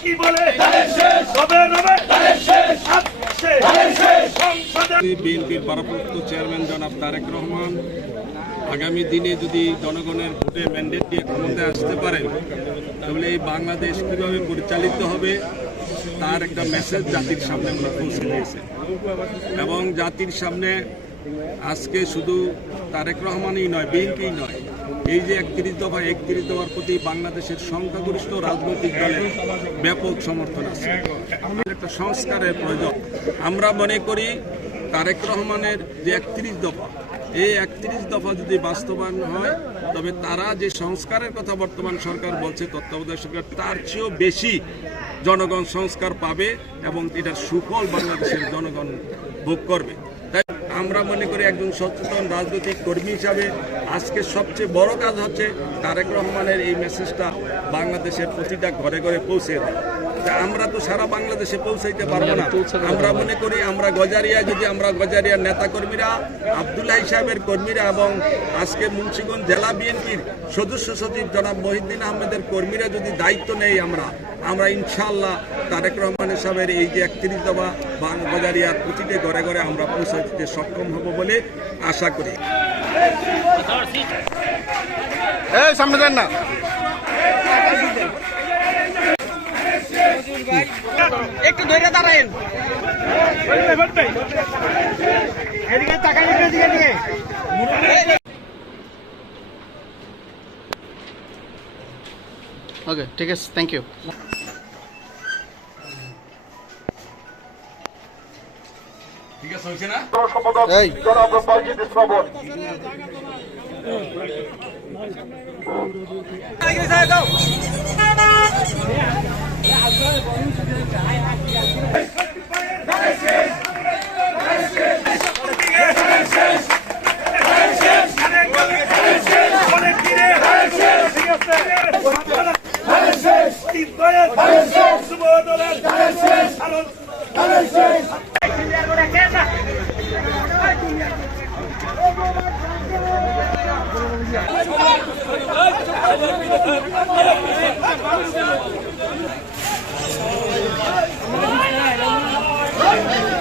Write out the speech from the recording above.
কি বলে? রবে রবে বিএনপির ভারপ্রাপ্ত চেয়ারম্যান জনাব তারেক রহমান আগামী দিনে যদি জনগণের ভোটে ম্যান্ডেট দিয়ে ক্ষমতায় আসতে পারেন তাহলে এই বাংলাদেশ কীভাবে পরিচালিত হবে তার একটা মেসেজ জাতির সামনে আমরা পৌঁছে দিয়েছে। এবং জাতির সামনে আজকে শুধু তারেক রহমানই নয় বিএনপি নয় এই যে একত্রিশ দফা, একত্রিশ দফার প্রতি বাংলাদেশের সংখ্যাগরিষ্ঠ রাজনৈতিক দলের ব্যাপক সমর্থন আছে। একটা সংস্কারের প্রয়োজন। আমরা মনে করি তারেক রহমানের যে একত্রিশ দফা, এই একত্রিশ দফা যদি বাস্তবায়ন হয়, তবে তারা যে সংস্কারের কথা বর্তমান সরকার বলছে, তত্ত্বাবধায়ক সরকার, তার চেয়েও বেশি জনগণ সংস্কার পাবে এবং এটার সুফল বাংলাদেশের জনগণ ভোগ করবে। আমরা মনে করি একজন সচেতন রাজনৈতিক কর্মী হিসাবে আজকে সবচেয়ে বড় কাজ হচ্ছে তারেক রহমানের এই মেসেজটা বাংলাদেশের প্রতিটা ঘরে ঘরে পৌঁছে দেয় আমরা তো সারা বাংলাদেশে পৌঁছাইতে পারব না। আমরা মনে করি আমরা গজারিয়া যদি আমরা গজারিয়ার নেতা কর্মীরা আবদুল্লাহ সাহেবের কর্মীরা এবং আজকে মুন্সিগঞ্জ জেলা বিএনপির সদস্য সচিব জনাব মহিদ্দিন আহমেদের কর্মীরা যদি দায়িত্ব নেই আমরা আমরা ইনশাআল্লাহ তারেক রহমান সাহেবের এই যে একত্রিশ দফা বাজারিয়ার প্রতিটি ঘরে ঘরে আমরা পৌঁছে দিতে সক্ষম হব বলে আশা করি। এই সামনে দেন না একটু ধরে দাঁড়ায়েন এদিকে তাকান একটু এদিকে দিকে ওকে ঠিক আছে থ্যাংক ইউ ঠিক আছে হয়েছে না? Gracias.